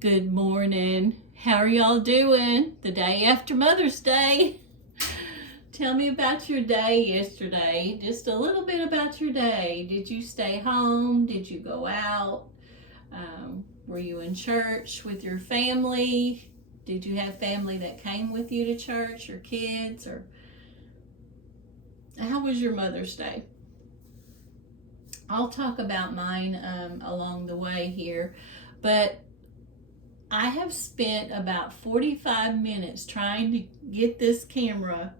Good morning. How are y'all doing? The day after Mother's Day. Tell me about your day yesterday. Just a little bit about your day. Did you stay home? Did you go out? Were you in church with your family? Did you have family that came with you to church, or kids? Or how was your Mother's Day? I'll talk about mine along the way here, but I have spent about 45 minutes trying to get this camera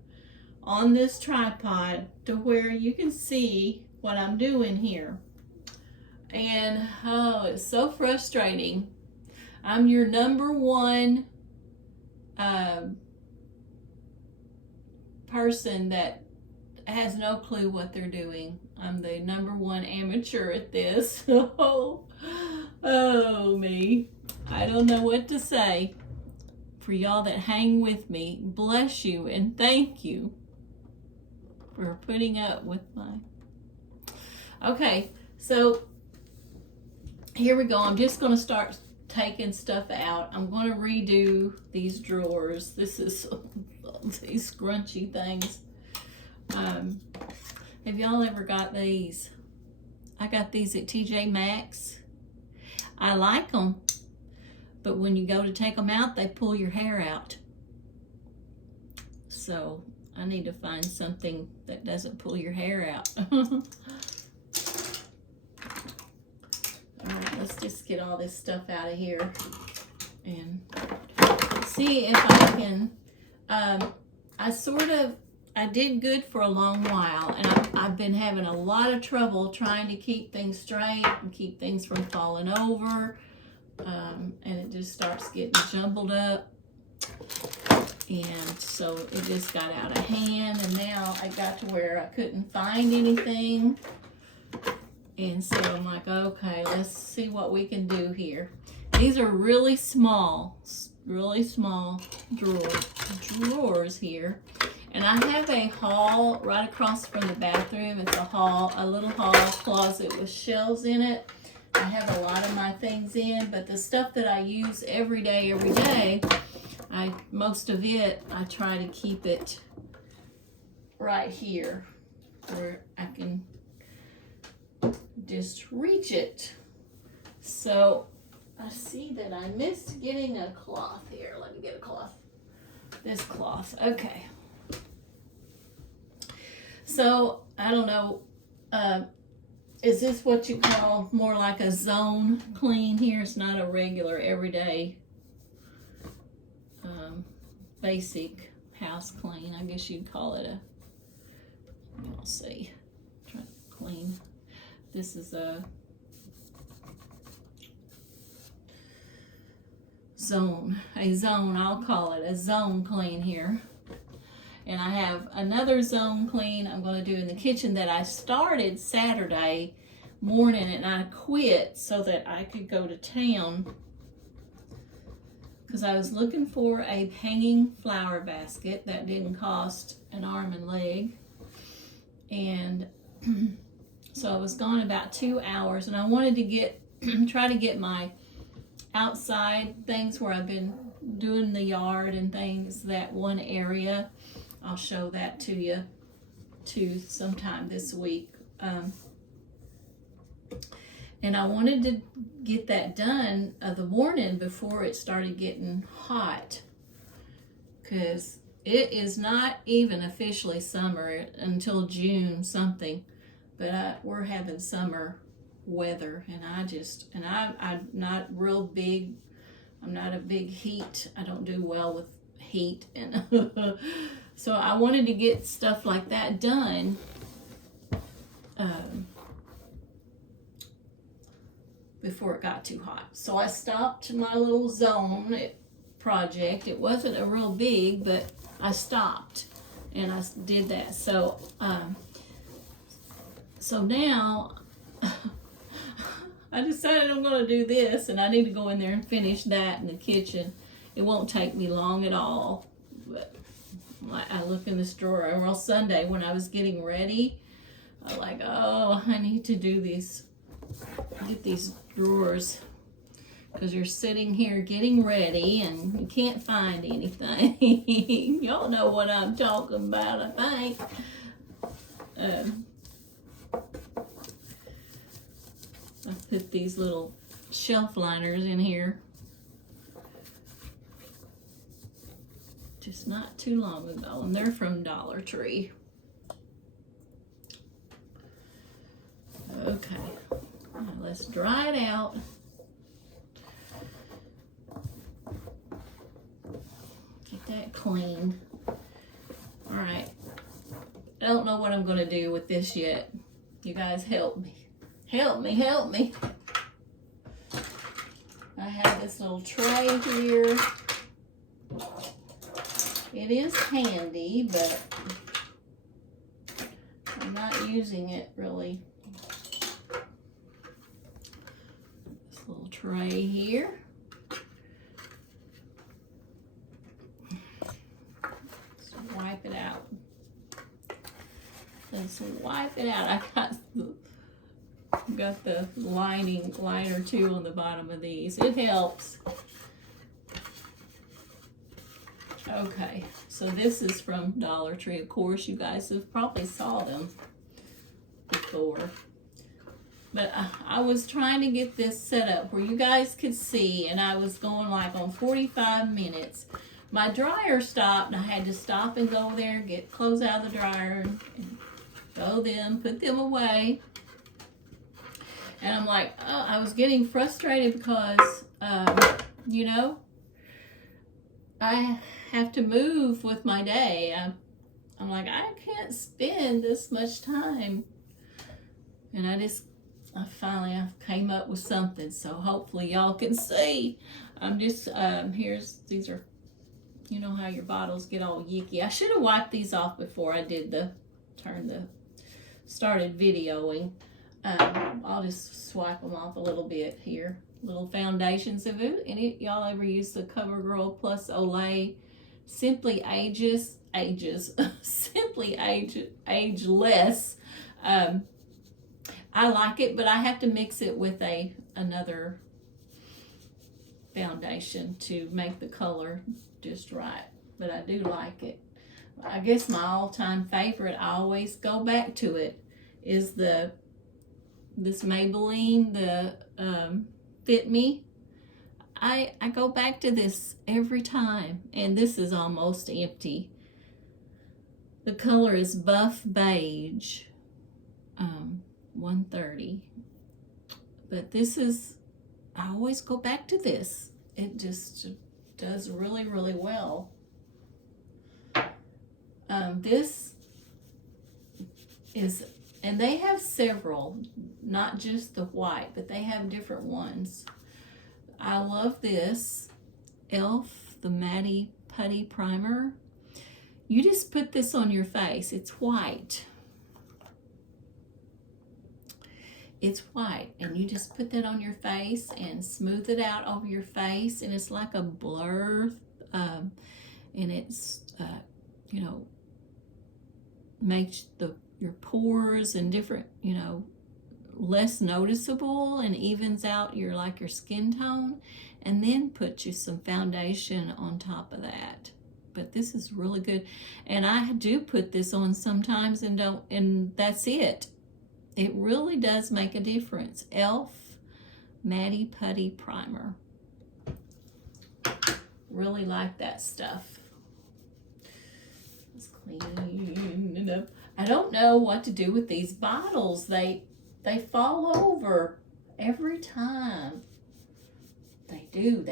on this tripod to where you can see what I'm doing here. And oh, it's so frustrating. I'm your number one person that has no clue what they're doing. I'm the number one amateur at this. Oh me. I don't know what to say. For y'all that hang with me, bless you and thank you for putting up with my... Okay, so here we go. I'm just going to start taking stuff out. I'm going to redo these drawers. This is these scrunchy things. Have y'all ever got these? I got these at TJ Maxx. I like them, but when you go to take them out, they pull your hair out. So I need to find something that doesn't pull your hair out. All right, let's just get all this stuff out of here and see if I can. I did good for a long while, and I've been having a lot of trouble trying to keep things straight and keep things from falling over, and it just starts getting jumbled up, and so it just got out of hand, and now I got to where I couldn't find anything, and so I'm like, okay, let's see what we can do here. These are really small drawers here. And I have a hall right across from the bathroom. It's a little hall closet with shelves in it. I have a lot of my things in, but the stuff that I use every day, most of it, I try to keep it right here where I can just reach it. So I see that I missed getting a cloth here. Let me get a cloth. This cloth, okay. So, I don't know, is this what you call more like a zone clean here? It's not a regular, everyday, basic house clean. I guess you'd call it I'll see, try to clean. This is a zone, I'll call it a zone clean here. And I have another zone clean I'm going to do in the kitchen that I started Saturday morning, and I quit so that I could go to town because I was looking for a hanging flower basket that didn't cost an arm and leg. And so I was gone about 2 hours, and I wanted to try to get my outside things where I've been doing the yard and things, that one area. I'll show that to you too sometime this week. And I wanted to get that done the morning before it started getting hot, because it is not even officially summer until June something, but we're having summer weather, and I'm not real big. I'm not a big heat. I don't do well with heat, and so I wanted to get stuff like that done before it got too hot. So I stopped my little zone project. It wasn't a real big, but I stopped and I did that. So now I decided I'm going to do this, and I need to go in there and finish that in the kitchen. It won't take me long at all. But I look in this drawer. Well, Sunday when I was getting ready, I was like, oh, I need to do these, get these drawers because you're sitting here getting ready and you can't find anything. Y'all know what I'm talking about, I think. I put these little shelf liners in here just not too long ago, and they're from Dollar Tree. Okay, now let's dry it out. Get that clean. All right, I don't know what I'm gonna do with this yet. You guys help me. Help me, help me. I have this little tray here. It is handy, but I'm not using it really. This little tray here. Let's wipe it out. Let's wipe it out. I got the liner too on the bottom of these. It helps. Okay, so this is from Dollar Tree. Of course, you guys have probably saw them before. But I was trying to get this set up where you guys could see, and I was going like on 45 minutes. My dryer stopped, and I had to stop and go there, get clothes out of the dryer, and go them, put them away. And I'm like, oh, I was getting frustrated because, you know, I have to move with my day. I'm like, I can't spend this much time. And I finally came up with something. So hopefully y'all can see. I'm just, these are, you know how your bottles get all yicky. I should have wiped these off before I did started videoing. I'll just swipe them off a little bit here. Little foundations. Have any y'all ever used the CoverGirl Plus Olay Simply Ageless? Simply Ageless. I like it, but I have to mix it with another foundation to make the color just right. But I do like it. I guess my all-time favorite, I always go back to it, is this Maybelline, the Fit Me. I go back to this every time, and this is almost empty. The color is Buff Beige, 130. But this is, I always go back to this. It just does really, really well. This is, and they have several, not just the white, but they have different ones. I love this e.l.f. the Matty Putty Primer. You just put this on your face. It's white. It's white, and you just put that on your face and smooth it out over your face, and it's like a blur, and it's, you know, makes your pores and different, you know, less noticeable, and evens out your skin tone, and then put you some foundation on top of that. But this is really good, and I do put this on sometimes and that's it. It really does make a difference. e.l.f. Matty Putty Primer. Really like that stuff. Let's clean it up. I don't know what to do with these bottles. They fall over every time. They do.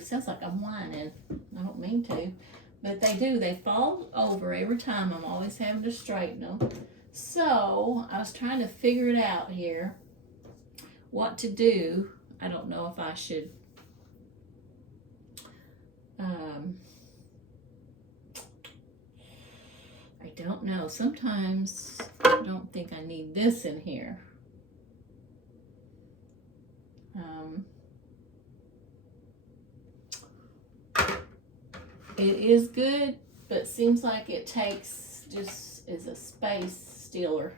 Sounds like I'm whining. I don't mean to. But they do. They fall over every time. I'm always having to straighten them. So, I was trying to figure it out here. What to do. I don't know if I should... I don't know. Sometimes I don't think I need this in here. It is good, but seems like it takes just as a space stealer.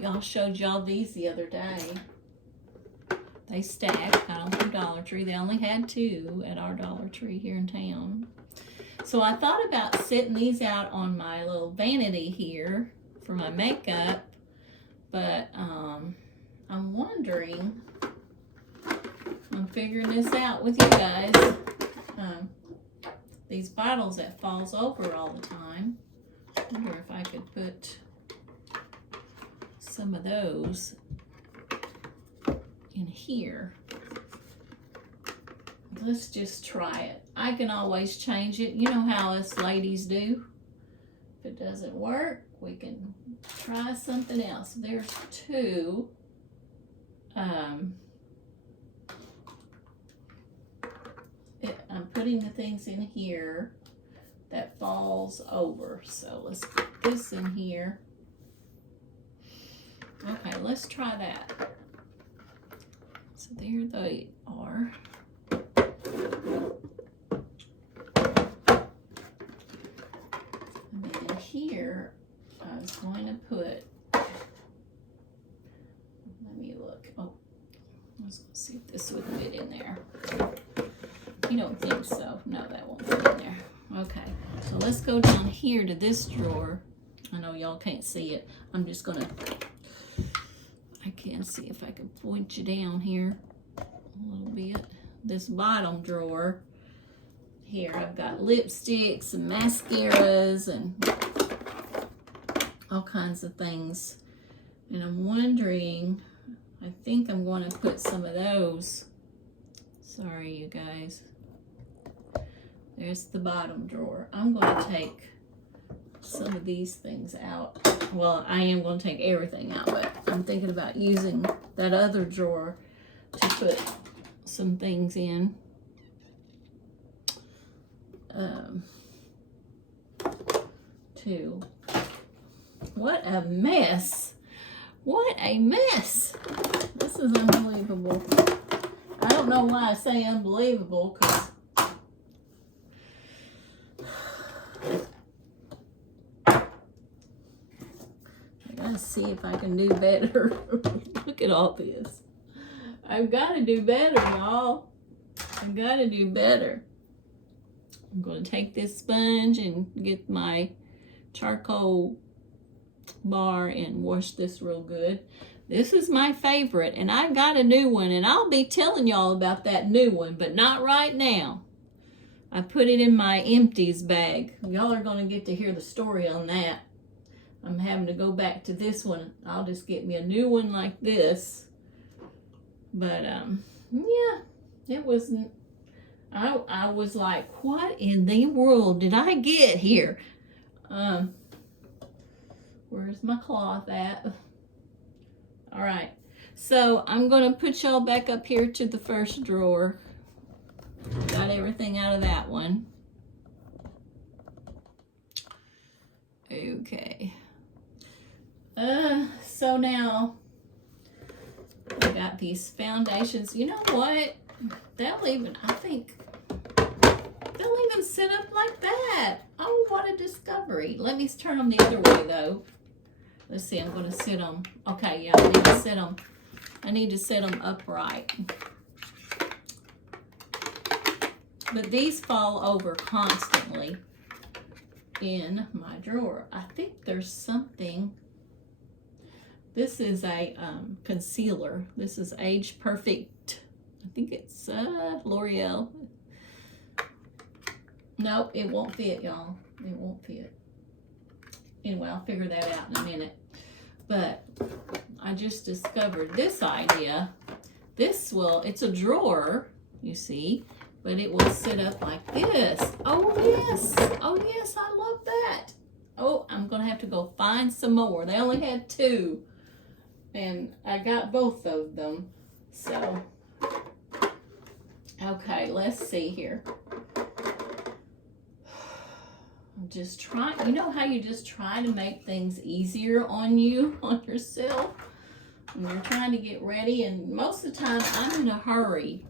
Y'all showed y'all these the other day. They stack. Got them from Dollar Tree. They only had 2 at our Dollar Tree here in town. So I thought about setting these out on my little vanity here for my makeup, but I'm wondering, I'm figuring this out with you guys. These bottles that falls over all the time. I wonder if I could put some of those in here. Let's just try it. I can always change it. You know how us ladies do. If it doesn't work, we can try something else. There's 2. I'm putting the things in here that falls over. So let's put this in here. Okay, let's try that. So there they are. And then here, I was going to put, let me look. Oh, I was going to see if this would fit in there. You don't think so? No, that won't fit in there. Okay, so let's go down here to this drawer. I know y'all can't see it. I'm just gonna, I can see if I can point you down here a little bit. This bottom drawer here, I've got lipsticks and mascaras and all kinds of things. And I'm wondering, I think I'm going to put some of those. Sorry, you guys. There's the bottom drawer. I'm going to take some of these things out. Well, I am going to take everything out, but I'm thinking about using that other drawer to put some things in. Too. What a mess. What a mess. This is unbelievable. I don't know why I say unbelievable, because I gotta see if I can do better. Look at all this. I've got to do better, y'all. I've got to do better. I'm going to take this sponge and get my charcoal bar and wash this real good. This is my favorite, and I got a new one, and I'll be telling y'all about that new one, but not right now. I put it in my empties bag. Y'all are going to get to hear the story on that. I'm having to go back to this one. I'll just get me a new one like this. But, yeah, it wasn't, I was like, what in the world did I get here? Where's my cloth at? All right, so I'm going to put y'all back up here to the first drawer. Got everything out of that one. Okay. So now I got these foundations. You know what? They'll even, I think, they'll even sit up like that. Oh, what a discovery. Let me turn them the other way, though. Let's see, I'm going to sit them. Okay, yeah, I need to sit them. I need to set them upright. But these fall over constantly in my drawer. I think there's something. This is a concealer. This is Age Perfect. I think it's L'Oreal. Nope, it won't fit, y'all. It won't fit. Anyway, I'll figure that out in a minute. But I just discovered this idea. This will, it's a drawer, you see, but it will sit up like this. Oh, yes. Oh, yes, I love that. Oh, I'm going to have to go find some more. They only had 2, and I got both of them. So, okay, let's see here. I'm just trying, you know how you just try to make things easier on you, on yourself? When you're trying to get ready, and most of the time I'm in a hurry.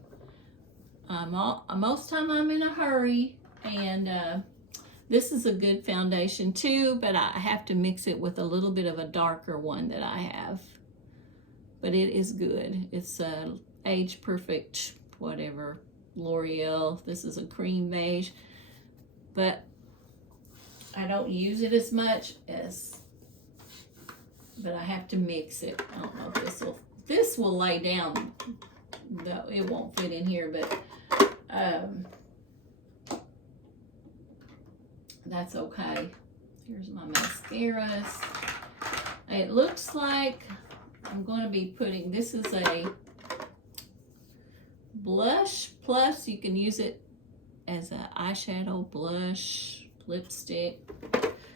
Most of the time I'm in a hurry, and this is a good foundation too, but I have to mix it with a little bit of a darker one that I have. But it is good. It's Age Perfect, whatever, L'Oreal. This is a cream beige, but I don't use it as much as, but I have to mix it. I don't know if this will lay down, though it won't fit in here, but that's okay. Here's my mascaras. It looks like I'm going to be putting, this is a blush plus. You can use it as an eyeshadow, blush, lipstick,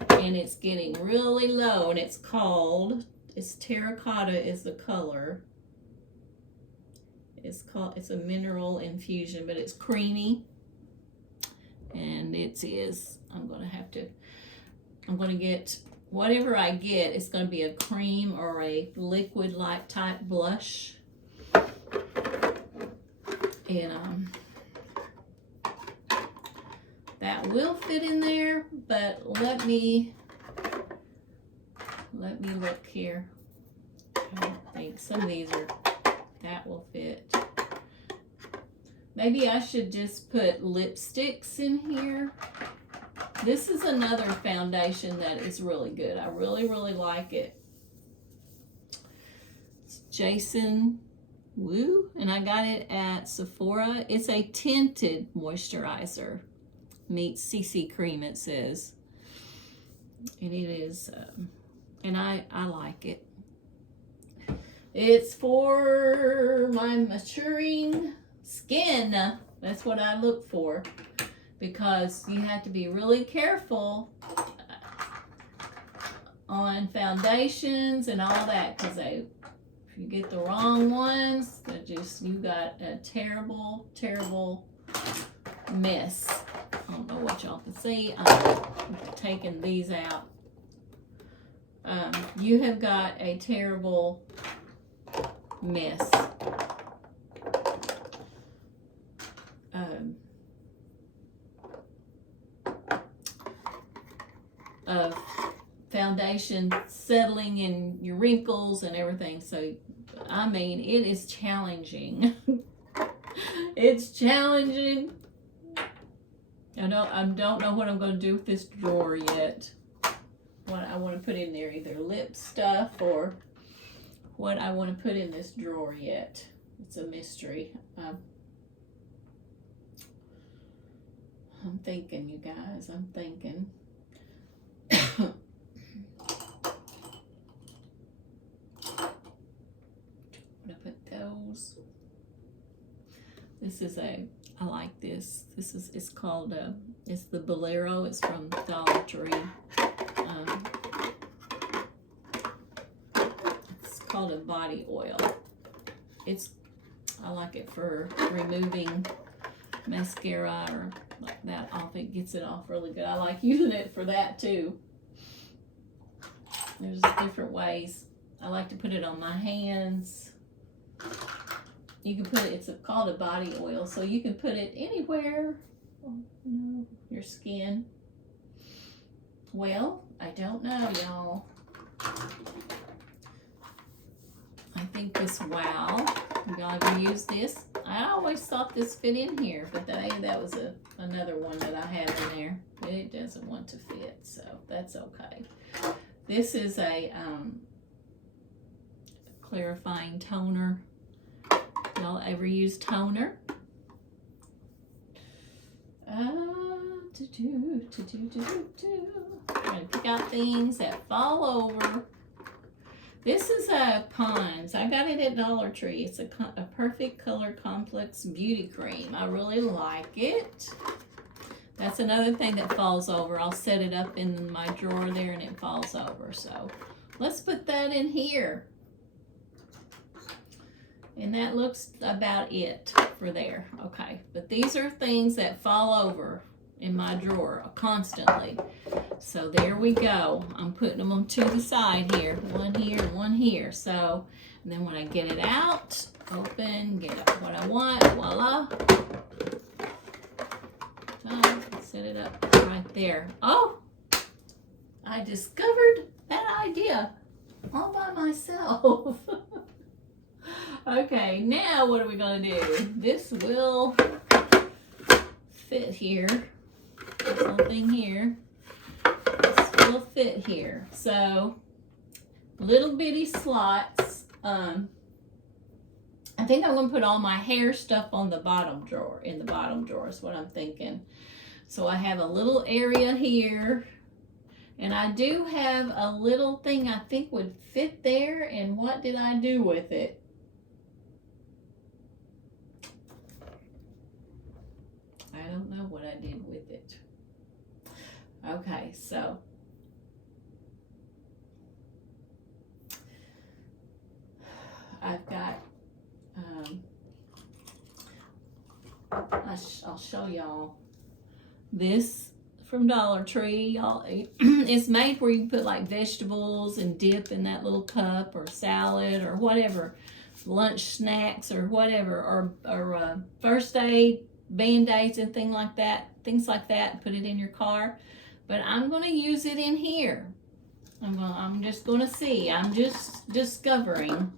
and it's getting really low, and it's Terracotta is the color. It's a mineral infusion, but it's creamy, and I'm going to get whatever I get. It's going to be a cream or a liquid light type blush, and that will fit in there, but let me look here. I don't think some of these that will fit. Maybe I should just put lipsticks in here. This is another foundation that is really good. I really, really like it. It's Jason Wu, and I got it at Sephora. It's a tinted moisturizer. Meets CC cream, it says. And it is, and I like it. It's for my maturing skin. That's what I look for, because you have to be really careful on foundations and all that, because if you get the wrong ones, you got a terrible, terrible mess. I don't know what y'all can see. I'm taking these out. You have got a terrible mess. Of foundation settling in your wrinkles and everything. So, I mean, it is challenging. It's challenging. I don't know what I'm going to do with this drawer yet. What I want to put in there, either lip stuff or what I want to put in this drawer yet. It's a mystery. I'm thinking, you guys. I'm thinking. I'm gonna put those. This is I like this. It's called, it's the Bolero. It's from Dollar Tree. It's called a body oil. I like it for removing mascara or like that off. It gets it off really good. I like using it for that too. There's different ways. I like to put it on my hands. You can put it, it's called a body oil, so you can put it anywhere, your skin. Well, I don't know, y'all. I think this Wow, y'all ever use this? I always thought this fit in here, but that was another one that I had in there. It doesn't want to fit, so that's okay. This is a clarifying toner. Y'all ever use toner? I'm trying to pick out things that fall over. This is a Pond's. I got it at Dollar Tree. It's a Perfect Color Complex Beauty Cream. I really like it. That's another thing that falls over. I'll set it up in my drawer there and it falls over. So let's put that in here. And that looks about it for there. Okay, but these are things that fall over in my drawer constantly. So there we go. I'm putting them on to the side here. One here, one here. So, and then when I get it out, open, get what I want, voila. Set it up right there. Oh, I discovered that idea all by myself. Okay, now what are we gonna do? This will fit here. This little thing here. This will fit here. So little bitty slots. I think I'm gonna put all my hair stuff on the bottom drawer. In the bottom drawer is what I'm thinking. So I have a little area here. And I do have a little thing I think would fit there. And what did I do with it? I don't know what I did with it. Okay, so I've got, I'll show y'all this from Dollar Tree. Y'all, it's made where you can put like vegetables and dip in that little cup, or salad, or whatever, lunch snacks or whatever, or first aid, Band-Aids and things like that, put it in your car. But I'm going to use it in here. I'm just going to see. I'm just discovering.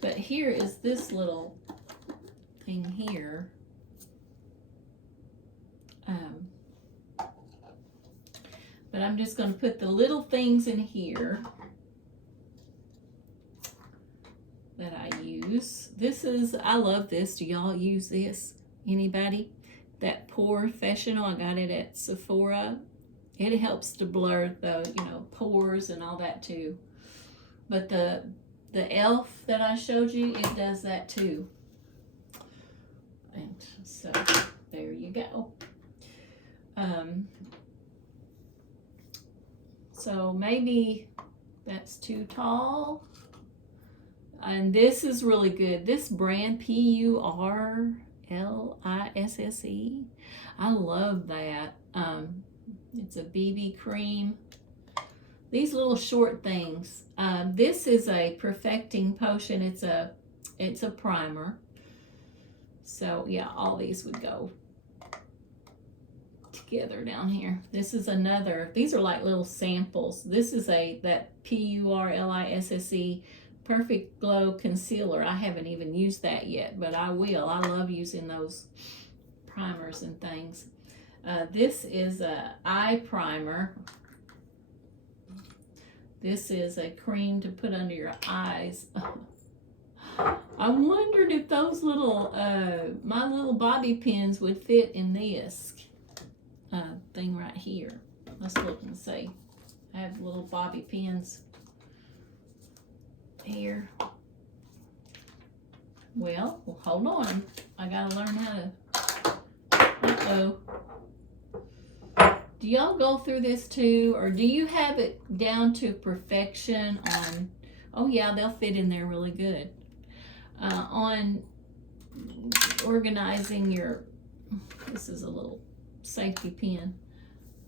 But here is this little thing here. But I'm just going to put the little things in here that I use. This is, I love this. Do y'all use this? Anybody? That Porefessional, I got it at Sephora. It helps to blur the, pores and all that too. But the e.l.f. that I showed you, it does that too. And so there you go. So maybe that's too tall. And this is really good. This brand, Purlisse. I love that. It's a BB cream. These little short things. This is a perfecting potion. It's a primer. So yeah, all these would go together down here. This is another. These are like little samples. This is that Purlisse Perfect Glow Concealer. I haven't even used that yet, but I will. I love using those primers and things. This is a eye primer. This is a cream to put under your eyes. I wondered if those little, my little bobby pins would fit in this thing right here. Let's look and see. I have little bobby pins here. Well, hold on. I gotta learn how to. Uh-oh. Do y'all go through this too, or do you have it down to perfection on? Oh yeah, they'll fit in there really good. On organizing your. This is a little safety pin.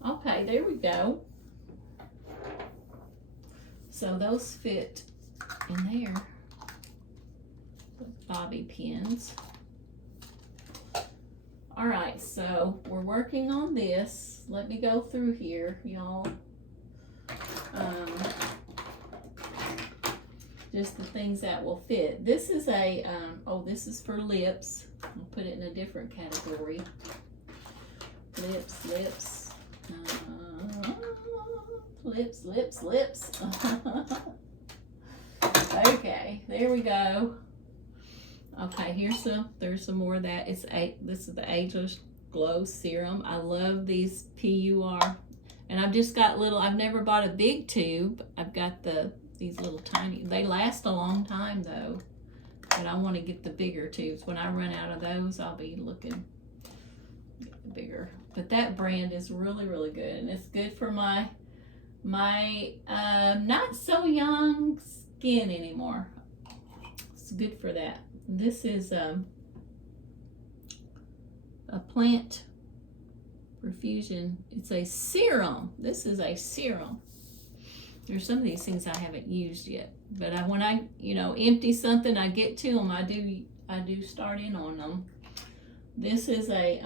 Okay, there we go. So those fit in there. The bobby pins. All right, so we're working on this. Let me go through here, y'all. Just the things that will fit. This is a, this is for lips. I'll put it in a different category. Lips. Lips. Okay, there we go. Okay, there's some more of that. This is the Ageless Glow Serum. I love these PUR. And I've just got I've never bought a big tube. I've got these little tiny, they last a long time though. But I want to get the bigger tubes. When I run out of those, I'll be looking bigger. But that brand is really, really good. And it's good for my not so young skin anymore. It's good for that. This is a Plant Perfusion. It's a serum. This is a serum. There's some of these things I haven't used yet, but when I empty something, I get to them. I do start in on them. This is a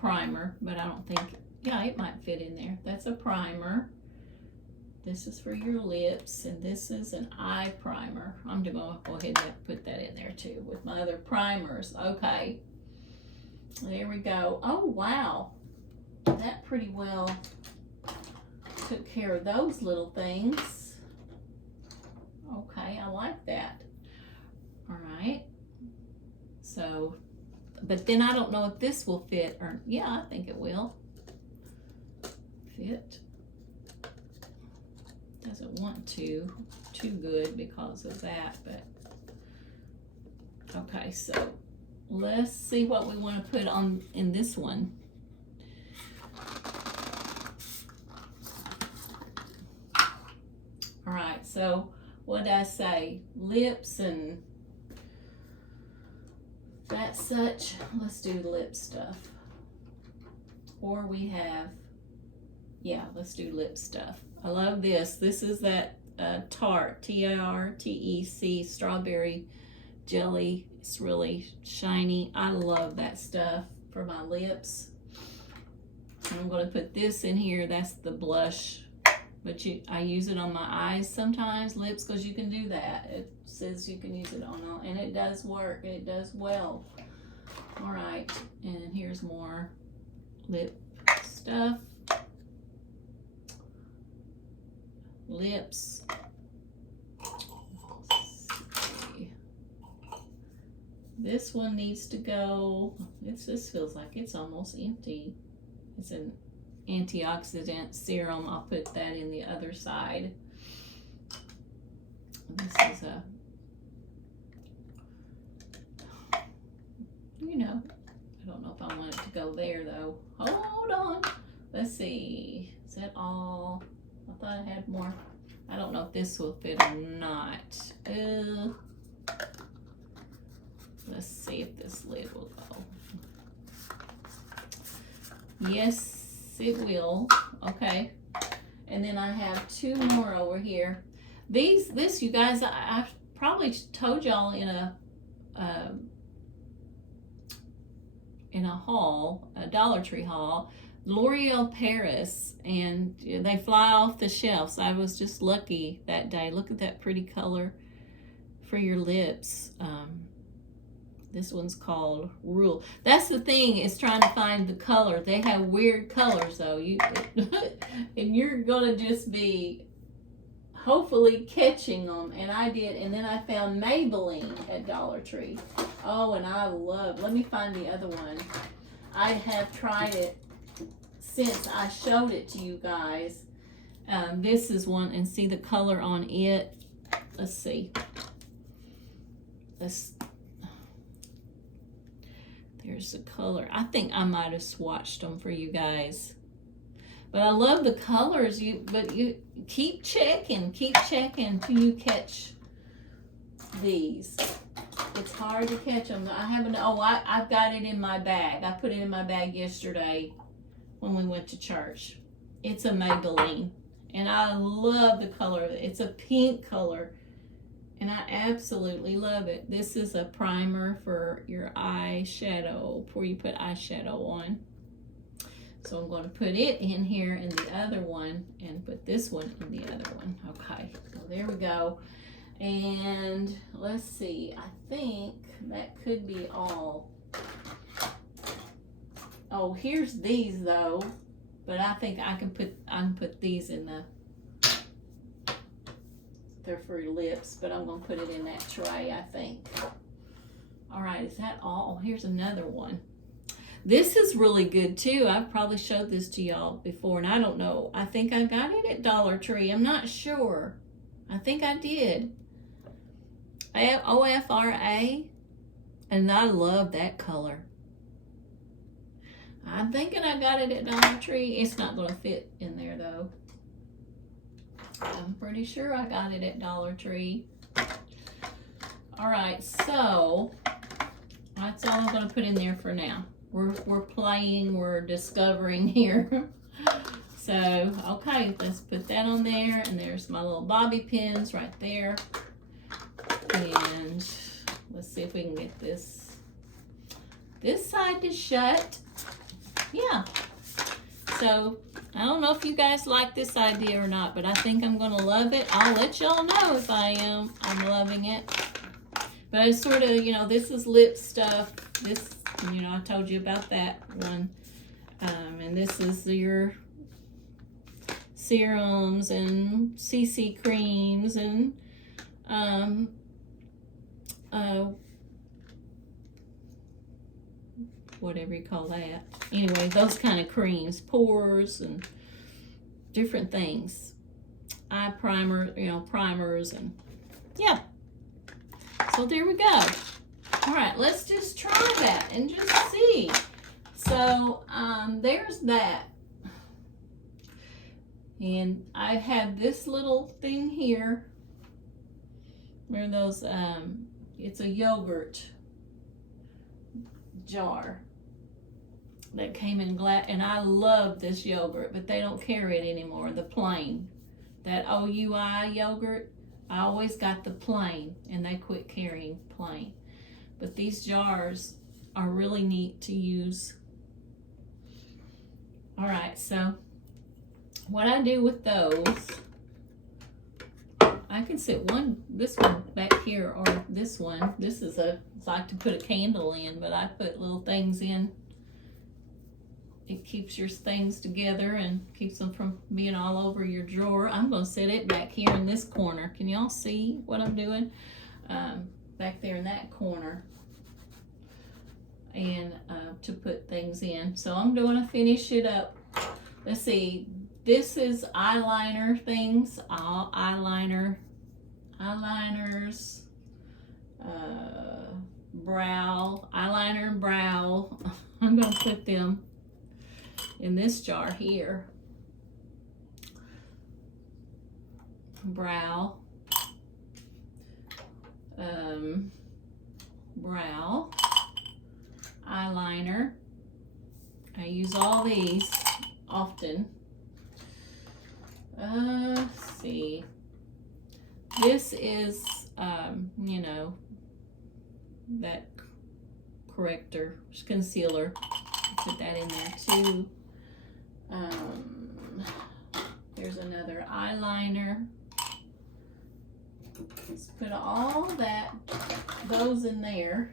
primer, but I don't think. Yeah, it might fit in there. That's a primer. This is for your lips, and this is an eye primer. I'm going to go ahead and put that in there too with my other primers. Okay. There we go. Oh, wow. That pretty well took care of those little things. Okay, I like that. All right. So, but then I don't know if this will fit or, yeah, I think it will fit. Doesn't want to too good because of that, but okay, so let's see what we want to put on in this one. All right, so what did I say? Lips and that such. Let's do lip stuff. Or we have, yeah, let's do lip stuff. I love this. This is that Tarte, T-A-R-T-E-C strawberry jelly. It's really shiny. I love that stuff for my lips. And I'm going to put this in here. That's the blush. But I use it on my eyes sometimes, lips, because you can do that. It says you can use it on all, and it does work. It does well. All right, and here's more lip stuff. Lips. This one needs to go. This feels like it's almost empty. It's an antioxidant serum. I'll put that in the other side. This is a, you know, I don't know if I want it to go there though. Hold on. Let's see. Is that all? I thought I had more. I don't know if this will fit or not. Let's see if this lid will go. Yes, it will. Okay. And then I have two more over here. This, you guys, I've probably told y'all in a haul, a Dollar Tree haul, L'Oreal Paris, and they fly off the shelves. I was just lucky that day. Look at that pretty color for your lips. This one's called Rule. That's the thing, is trying to find the color. They have weird colors though. And you're gonna just be hopefully catching them. And I did. And then I found Maybelline at Dollar Tree. Oh, and I love. Let me find the other one. I have tried it since I showed it to you guys. This is one, and see the color on it. Let's see. There's the color. I think I might have swatched them for you guys. But I love the colors. But you keep checking till you catch these. It's hard to catch them. I haven't. Oh, I've got it in my bag. I put it in my bag yesterday when we went to church. It's a Maybelline, and I love the color of it. It's a pink color, and I absolutely love it. This is a primer for your eyeshadow, before you put eyeshadow on. So I'm going to put it in here in the other one, and put this one in the other one. Okay, so there we go. And let's see, I think that could be all. Oh, here's these though, but I think I can put these in the, they're for your lips, but I'm gonna put it in that tray, I think. All right, is that all? Here's another one. This is really good too. I've probably showed this to y'all before, and I don't know. I think I got it at Dollar Tree. I'm not sure. I think I did. OFRA, and I love that color. I'm thinking I got it at Dollar Tree. It's not going to fit in there though. I'm pretty sure I got it at Dollar Tree. All right, so that's all I'm going to put in there for now. We're playing, we're discovering here. So, okay, let's put that on there, and there's my little bobby pins right there. And let's see if we can get this side to shut. Yeah. So I don't know if you guys like this idea or not, but I think I'm gonna love it. I'll let y'all know if I am. I'm loving it. But it's sort of, you know, this is lip stuff. This, you know, I told you about that one. And this is your serums and CC creams and whatever you call that. Anyway, those kind of creams, pores and different things. Eye primer, you know, primers, and yeah. So there we go. All right, let's just try that and just see. So there's that. And I have this little thing here where those, it's a yogurt jar that came in glass, and I love this yogurt, but they don't carry it anymore, the plain. That OUI yogurt, I always got the plain, and they quit carrying plain. But these jars are really neat to use. All right, so what I do with those, I can sit this one back here, or this one. This is it's like to put a candle in, but I put little things in. It keeps your things together and keeps them from being all over your drawer. I'm going to set it back here in this corner. Can y'all see what I'm doing? Back there in that corner. And to put things in. So I'm going to finish it up. Let's see. This is eyeliner things. All eyeliners. Brow. Eyeliner and brow. I'm going to put them in this jar here. Brow. Brow. Eyeliner. I use all these often. Let's see. This is, you know, that corrector, concealer. Put that in there too. There's another eyeliner. Let's put all those in there.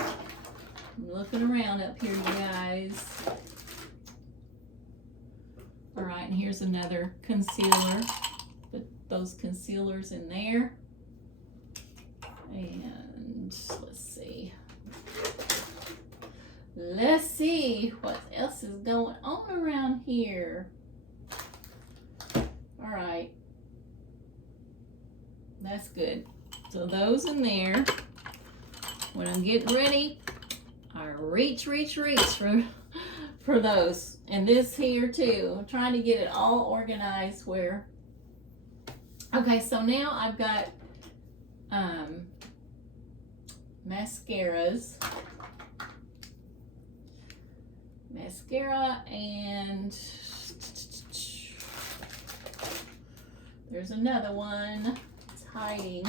I'm looking around up here, you guys. All right, and here's another concealer. Put those concealers in there. And let's see. Let's see what else is going on around here. All right. That's good. So those in there. When I'm getting ready, I reach for those. And this here too. I'm trying to get it all organized where. Okay, so now I've got mascaras. Mascara, and there's another one. It's hiding.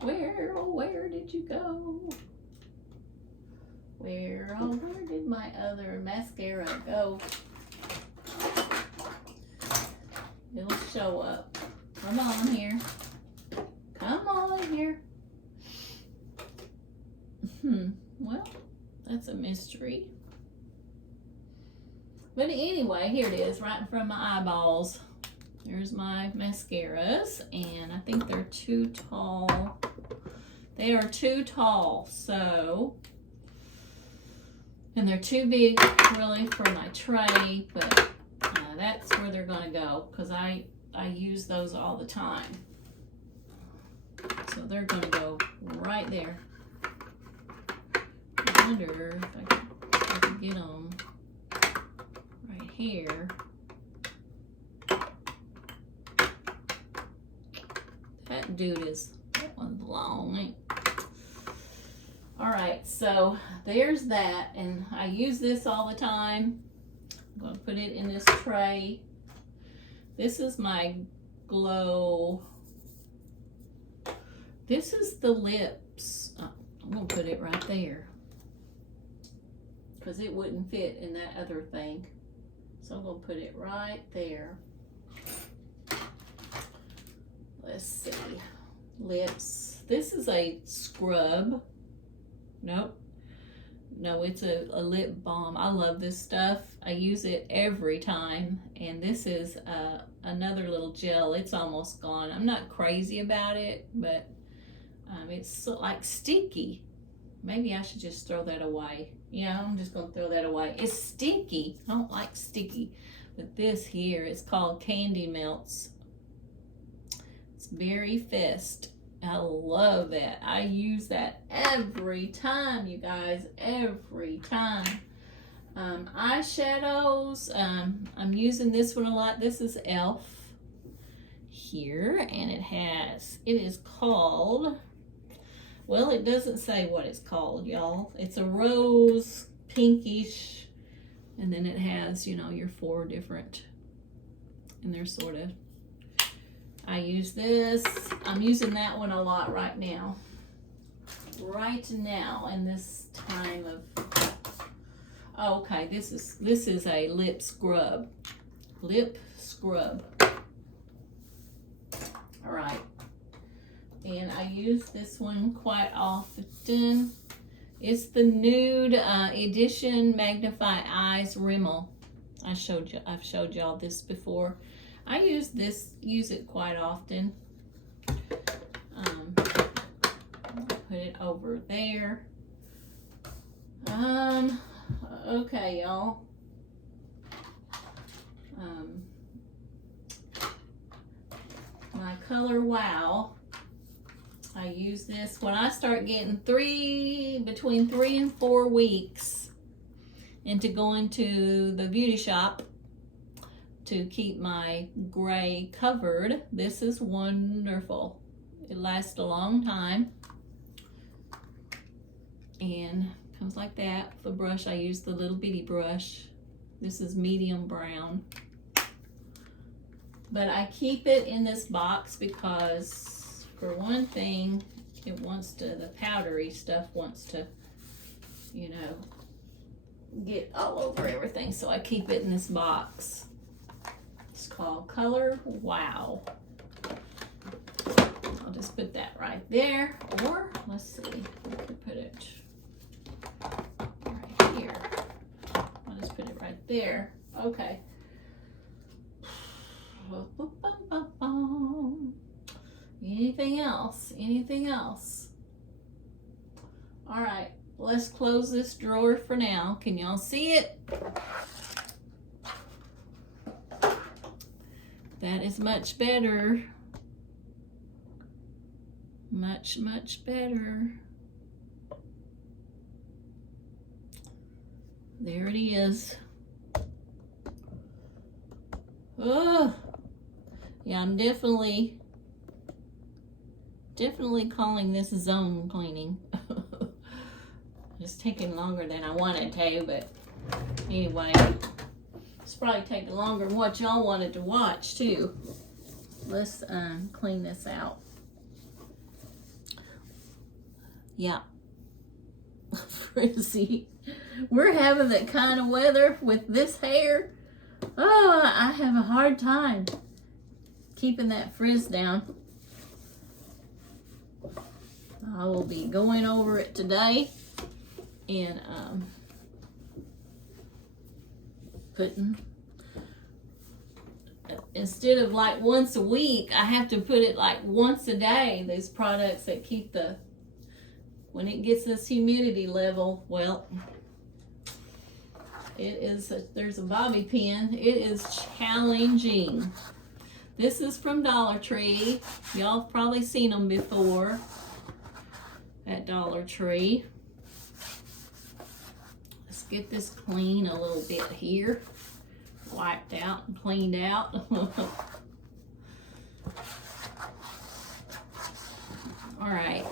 Where did you go? Where did my other mascara go? It'll show up. Come on here. Come on here. Well, that's a mystery. But anyway, here it is, right in front of my eyeballs. There's my mascaras, and I think they're too tall. They are too tall, so, and they're too big really for my tray, but that's where they're gonna go, because I use those all the time. So they're gonna go right there. I wonder if I can get them right here. That one's long. All right, so there's that, and I use this all the time. I'm gonna put it in this tray. This is my glow. This is the lips. I'm gonna put it right there because it wouldn't fit in that other thing. So I'm going to put it right there. Let's see. Lips. This is a scrub. Nope. No, it's a lip balm. I love this stuff. I use it every time. And this is another little gel. It's almost gone. I'm not crazy about it, but it's so, like sticky. Maybe I should just throw that away. Yeah, I'm just going to throw that away. It's sticky. I don't like sticky. But this here is called Candy Melts. It's Berry Fest. I love that. I use that every time, you guys. Every time. Eyeshadows. I'm using this one a lot. This is e.l.f. here. And it is called... Well, it doesn't say what it's called, y'all. It's a rose, pinkish, and then it has, you know, your 4 different, and they're sort of, I use this. I'm using that one a lot right now. Right now, in this time of, oh, okay, this is a lip scrub. Lip scrub. All right. And I use this one quite often. It's the Nude Edition Magnify Eyes Rimmel. I've showed y'all this before. I use it quite often. Put it over there. Okay, y'all. My Color Wow. I use this when I start getting between 3 and 4 weeks into going to the beauty shop to keep my gray covered. This is wonderful. It lasts a long time. And comes like that. The brush, I use the little bitty brush. This is medium brown. But I keep it in this box because, for one thing, the powdery stuff wants to, you know, get all over everything. So I keep it in this box. It's called Color Wow. I'll just put that right there. Or, let's see, I could put it right here. I'll just put it right there. Okay. Anything else? Anything else? All right, let's close this drawer for now. Can y'all see it? That is much better. Much, much better. There it is. Oh, yeah, I'm definitely calling this zone cleaning. It's taking longer than I wanted to, but anyway, it's probably taking longer than what y'all wanted to watch too. Let's clean this out. Yeah. Frizzy. We're having that kind of weather with this hair. Oh, I have a hard time keeping that frizz down. I will be going over it today and putting, instead of like once a week, I have to put it like once a day. These products that keep when it gets this humidity level, well, there's a bobby pin. It is challenging. This is from Dollar Tree. Y'all have probably seen them before at Dollar Tree. Let's get this clean a little bit here. Wiped out and cleaned out. All right,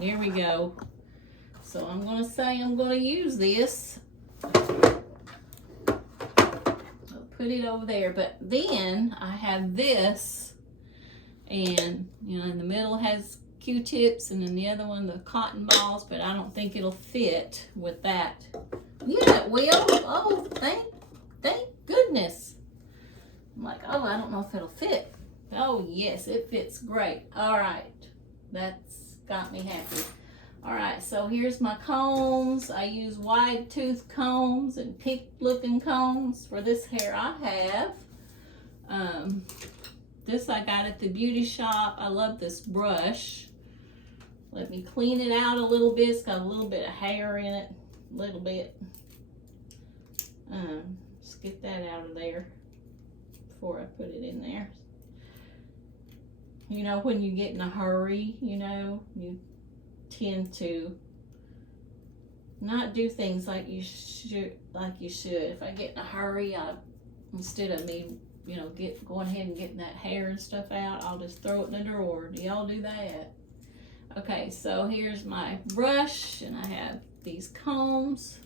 there we go. So I'm going to say I'm going to use this. Put it over there, but then I have this, and you know, in the middle has Q-tips, and then the other one the cotton balls, but I don't think it'll fit with that. Yeah, it will. Oh, Thank goodness. I'm like, oh, I don't know if it'll fit. Oh, yes, it fits great. All right. That's got me happy. All right, so here's my combs. I use wide tooth combs and pink looking combs for this hair I have. This I got at the beauty shop. I love this brush. Let me clean it out a little bit. It's got a little bit of hair in it, a little bit. Let's get that out of there before I put it in there. You know, when you get in a hurry, you know, you tend to not do things like you should. If I get in a hurry, instead of me, you know, going ahead and getting that hair and stuff out, I'll just throw it in the drawer. Do y'all do that? Okay, so here's my brush, and I have these combs.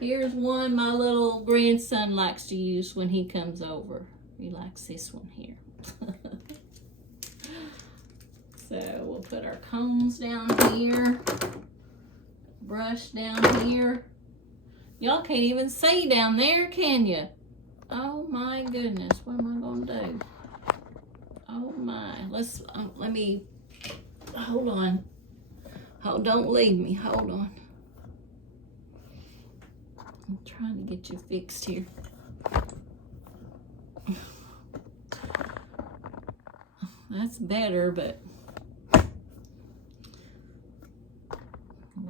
Here's one my little grandson likes to use when he comes over. He likes this one here. So we'll put our combs down here, brush down here. Y'all can't even see down there, can you? Oh my goodness, what am I gonna do? Oh my, let me, hold on. Oh, don't leave me, hold on. I'm trying to get you fixed here. That's better, but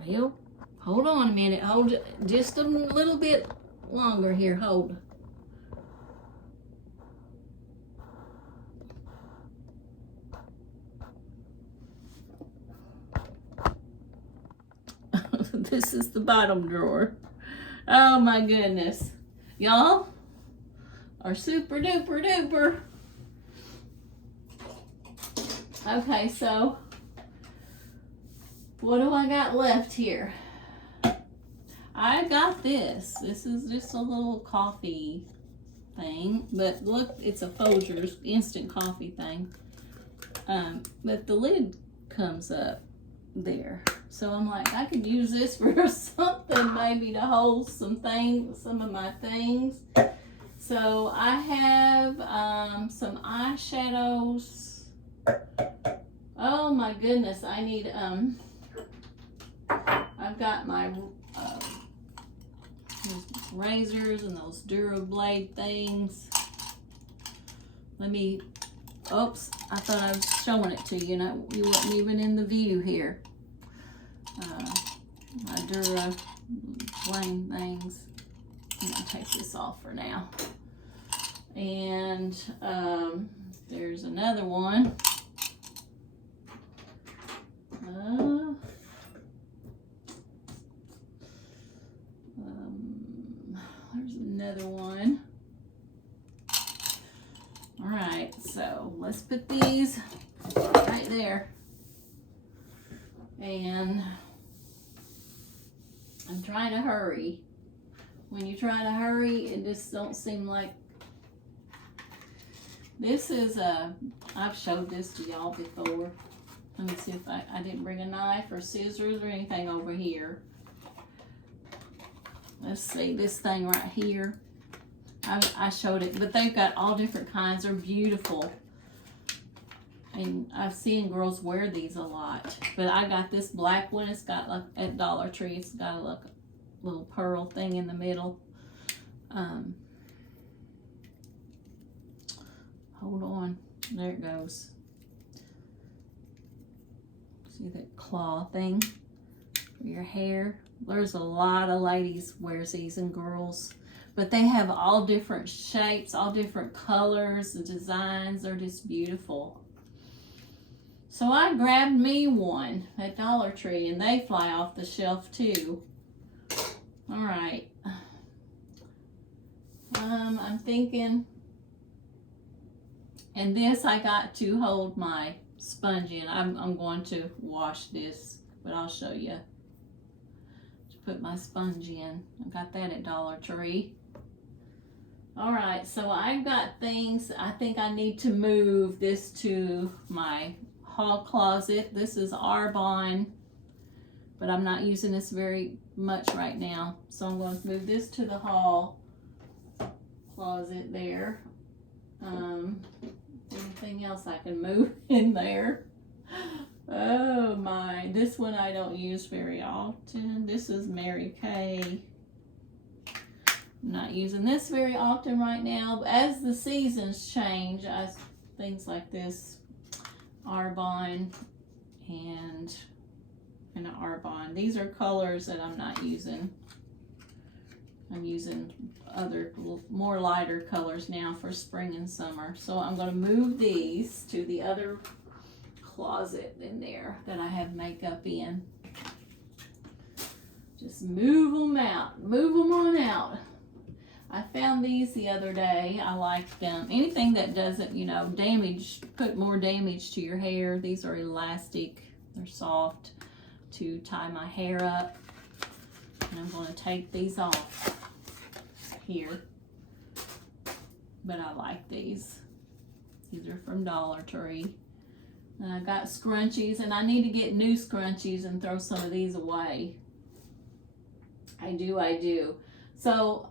well, hold on a minute. Hold just a little bit longer here. Hold. This is the bottom drawer. Oh my goodness. Y'all are super duper duper. Okay, so what do I got left here? I got this. This is just a little coffee thing, but look, it's a Folgers instant coffee thing. But the lid comes up there. So I'm like, I could use this for something, maybe to hold some of my things. So I have some eyeshadows. Oh my goodness, I need I've got my razors and those DuraBlade things. Oops, I thought I was showing it to you. You weren't even in the view here. My DuraBlade things. I'm gonna take this off for now. And there's another one. There's another one. All right, so let's put these right there. And I'm trying to hurry. When you try to hurry, it just don't seem like. This is I've showed this to y'all before. Let me see if I didn't bring a knife or scissors or anything over here. Let's see, this thing right here. I showed it, but they've got all different kinds. They're beautiful. And I've seen girls wear these a lot. But I got this black one. It's got like at Dollar Tree. It's got a little pearl thing in the middle. Hold on. There it goes. See that claw thing for your hair? There's a lot of ladies wears these and girls. But they have all different shapes, all different colors, the designs. They're just beautiful. So I grabbed me one at Dollar Tree, and they fly off the shelf too. All right. I'm thinking, and this I got to hold my sponge in. I'm going to wash this, but I'll show you. To put my sponge in. I got that at Dollar Tree. All right, so I've got things. I think I need to move this to my hall closet. This is Arbonne, but I'm not using this very much right now. So I'm going to move this to the hall. closet there. Anything else I can move in there? Oh my, this one I don't use very often. This is Mary Kay. I'm not using this very often right now, but as the seasons change, things like this Arbonne and an Arbonne. These are colors that I'm not using. I'm using other more lighter colors now for spring and summer. So I'm going to move these to the other closet in there that I have makeup in. Just move them out. Move them on out. I found these the other day. I like them. Anything that doesn't, you know, put more damage to your hair. These are elastic. They're soft to tie my hair up. And I'm going to take these off here. But I like these. These are from Dollar Tree. And I got scrunchies, and I need to get new scrunchies and throw some of these away. I do. So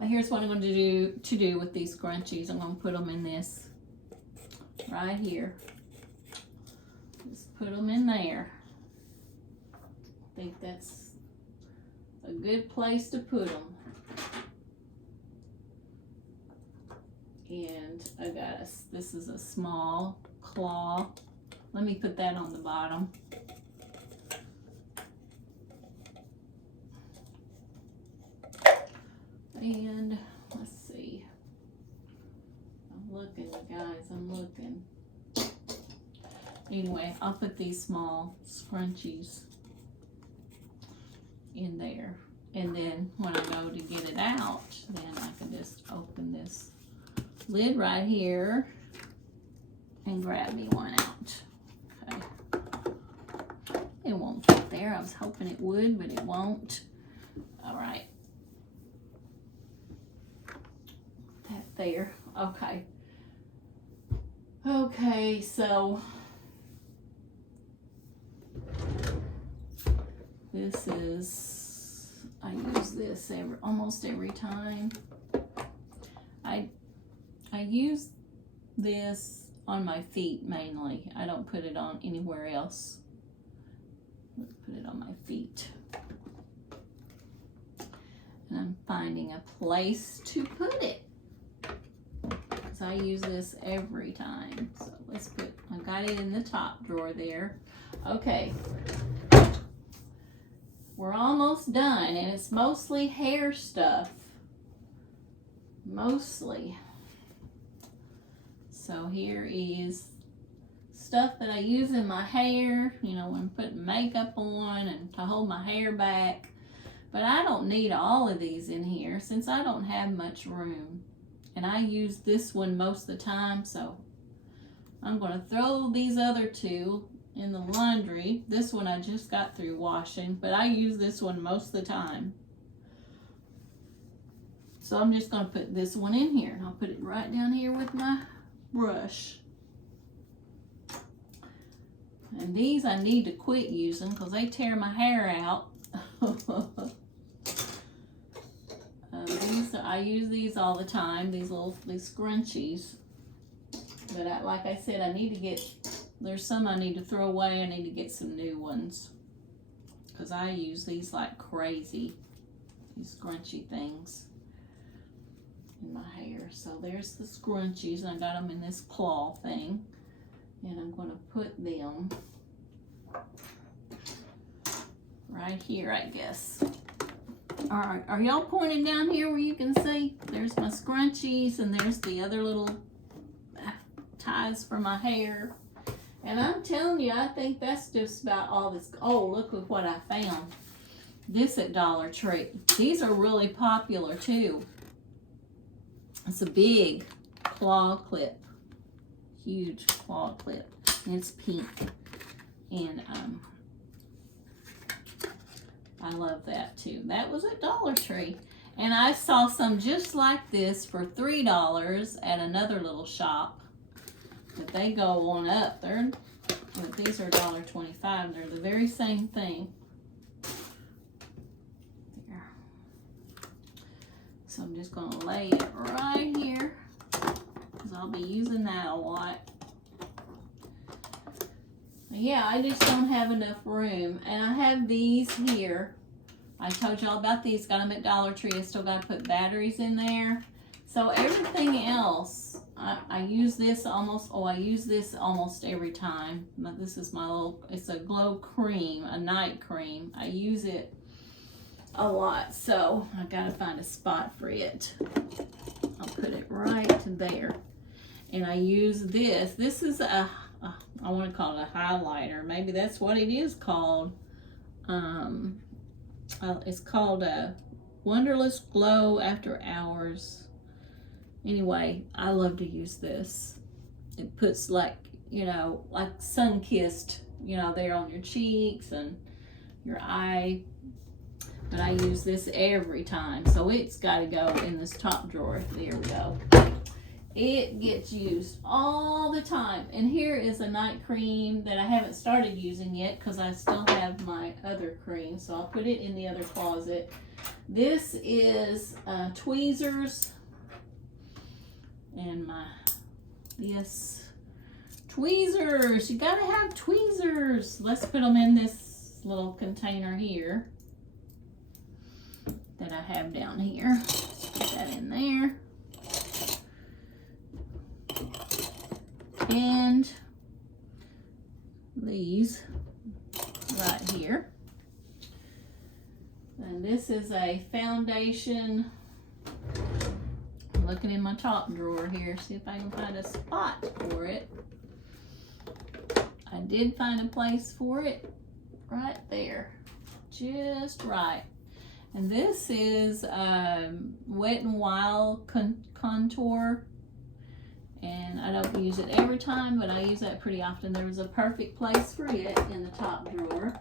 here's what I'm going to do with these scrunchies. I'm going to put them in this right here. Just put them in there. I think that's a good place to put them. And I got this is a small claw. Let me put that on the bottom. And let's see. I'm looking, guys, I'm looking. Anyway, I'll put these small scrunchies in there. And then when I go to get it out, then I can just open this lid right here and grab me one out. Okay. It won't fit there. I was hoping it would, but it won't. All right. That there. Okay. Okay, so this is, I use this almost every time. I use this on my feet mainly. I don't put it on anywhere else. Let's put it on my feet. And I'm finding a place to put it, because I use this every time. So let's put, I got it in the top drawer there. Okay. We're almost done, and it's mostly hair stuff. Mostly. So here is stuff that I use in my hair, you know, when I'm putting makeup on and to hold my hair back. But I don't need all of these in here since I don't have much room. And I use this one most of the time, so I'm going to throw these other two in the laundry. This one I just got through washing, but I use this one most of the time. So I'm just going to put this one in here, and I'll put it right down here with my brush. And these I need to quit using because they tear my hair out. I use these all the time, these scrunchies. But like I said, I need to get, there's some I need to throw away. I need to get some new ones, because I use these like crazy, these scrunchy things in my hair. So there's the scrunchies. I got them in this claw thing, and I'm going to put them right here, I guess. All right, are y'all pointing down here where you can see? There's my scrunchies, and there's the other little ties for my hair. And I'm telling you, I think that's just about all this. Oh, look at what I found. This at Dollar Tree. These are really popular too. It's a big claw clip. Huge claw clip. And it's pink. And I love that too. That was at Dollar Tree. And I saw some just like this for $3 at another little shop. But they go on up. But these are $1.25. They're the very same thing. There. So I'm just gonna lay it right here because I'll be using that a lot. Yeah, I just don't have enough room. And I have these here. I told y'all about these. Got them at Dollar Tree. I still got to put batteries in there. So everything else, I use this almost, I use this almost every time. But this is my little, it's a glow cream, a night cream. I use it a lot. So I got to find a spot for it. I'll put it right there. And I use this. This is I want to call it a highlighter. Maybe that's what it is called. It's called a Wonderless Glow After Hours. Anyway, I love to use this. It puts like, you know, like sun-kissed, you know, there on your cheeks and your eye. But I use this every time. So it's got to go in this top drawer. There we go. It gets used all the time. And here is a night cream that I haven't started using yet because I still have my other cream. So I'll put it in the other closet. This is tweezers. And yes, tweezers. You gotta have tweezers. Let's put them in this little container here that I have down here. Put that in there. And these right here. And this is a foundation. I'm looking in my top drawer here, see if I can find a spot for it. I did find a place for it right there, just right. And this is Wet n Wild Contour. And I don't use it every time, but I use that pretty often. There was a perfect place for it in the top drawer.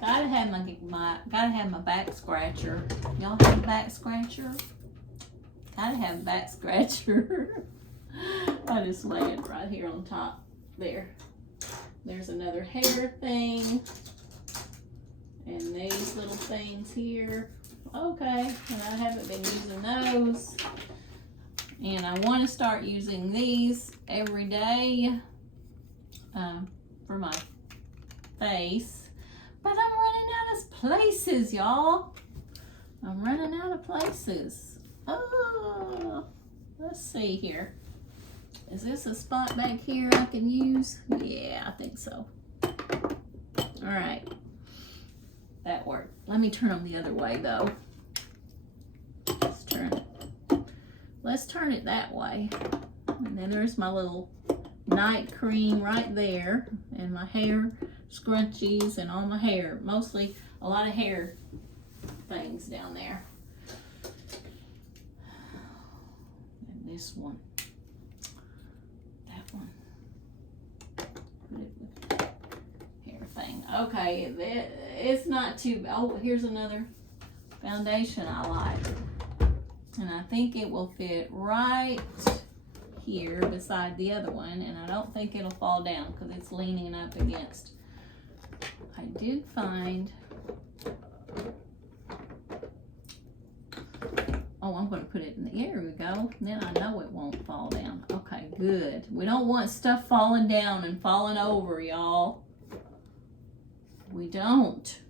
Gotta have my back scratcher. Y'all have a back scratcher? Gotta have a back scratcher. I just lay it right here on top. There. There's another hair thing. And these little things here. Okay, and I haven't been using those. And I want to start using these every day for my face. But I'm running out of places, y'all. I'm running out of places. Oh, let's see here. Is this a spot back here I can use? Yeah, I think so. All right. That worked. Let me turn them the other way, though. Let's turn it that way. And then there's my little night cream right there. And my hair scrunchies and all my hair. Mostly a lot of hair things down there. And this one. That one. Put it with hair thing. Okay, it's not too, oh, here's another foundation I like. And I think it will fit right here beside the other one. And I don't think it'll fall down because it's leaning up against. I did find, oh, I'm going to put it in the, here we go. Then I know it won't fall down. Okay, good. We don't want stuff falling down and falling over, y'all. We don't.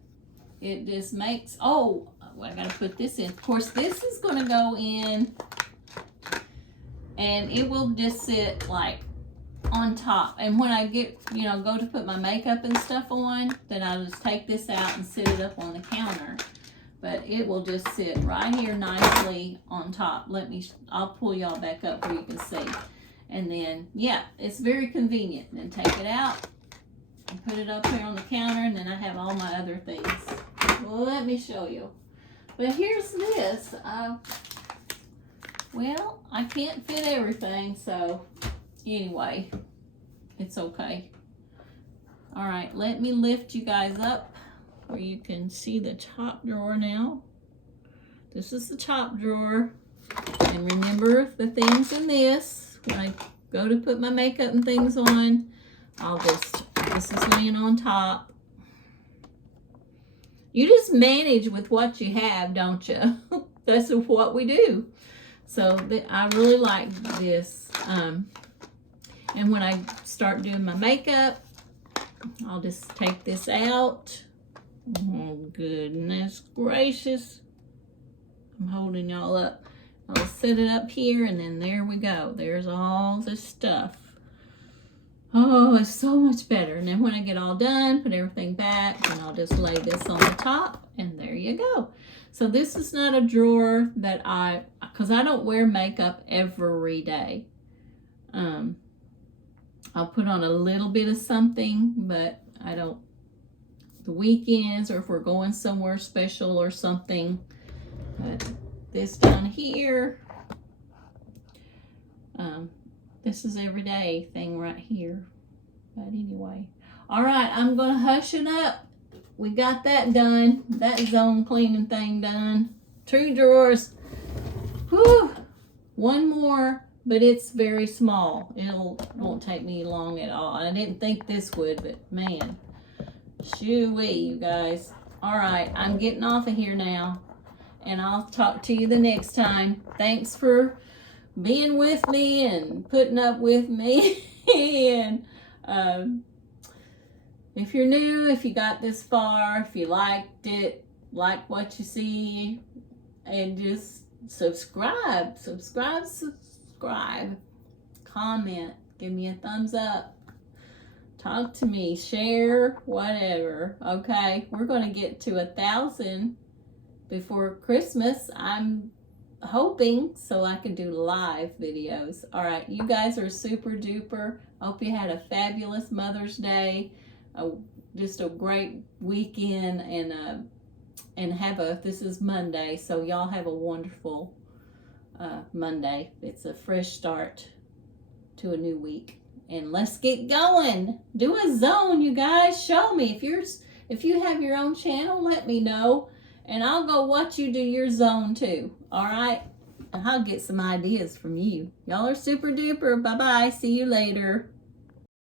It just makes, oh, I gotta put this in. Of course, this is gonna go in and it will just sit like on top. And when I get, you know, go to put my makeup and stuff on, then I'll just take this out and sit it up on the counter. But it will just sit right here nicely on top. I'll pull y'all back up where you can see. And then, yeah, it's very convenient. And then take it out and put it up here on the counter, and then I have all my other things. Well, let me show you. But here's this. Well, I can't fit everything, so anyway, it's okay. All right, let me lift you guys up where you can see the top drawer now. This is the top drawer. And remember the things in this. When I go to put my makeup and things on, this is laying on top. you just manage with what you have, don't you? That's what we do. So I really like this. And when I start doing my makeup, I'll just take this out. Oh, goodness gracious. I'm holding y'all up. I'll set it up here, and then there we go. There's all this stuff. Oh, it's so much better. And then when I get all done, put everything back, and I'll just lay this on the top, and there you go. So this is not a drawer that because I don't wear makeup every day. I'll put on a little bit of something, but I don't, the weekends or if we're going somewhere special or something. But this down here, this is everyday thing right here. But anyway, all right, I'm gonna hush it up. We got that done. That zone cleaning thing done. 2 drawers. Whew. One more, but it's very small. It won't take me long at all. I didn't think this would, but man, shoo-wee, you guys. All right, I'm getting off of here now, and I'll talk to you the next time. Thanks for being with me and putting up with me. And if you're new, if you got this far, if you liked it, like what you see, and just subscribe, comment, give me a thumbs up, talk to me, share, whatever. Okay, we're going to get to 1,000 before Christmas, I'm hoping, so I can do live videos. All right, you guys are super duper. I hope you had a fabulous Mother's Day, just a great weekend, and this is Monday, so y'all have a wonderful Monday. It's a fresh start to a new week, and let's get going. Do a zone, you guys. Show me if you have your own channel. Let me know, and I'll go watch you do your zone too. All right, and I'll get some ideas from you. Y'all are super duper. Bye bye. See you later.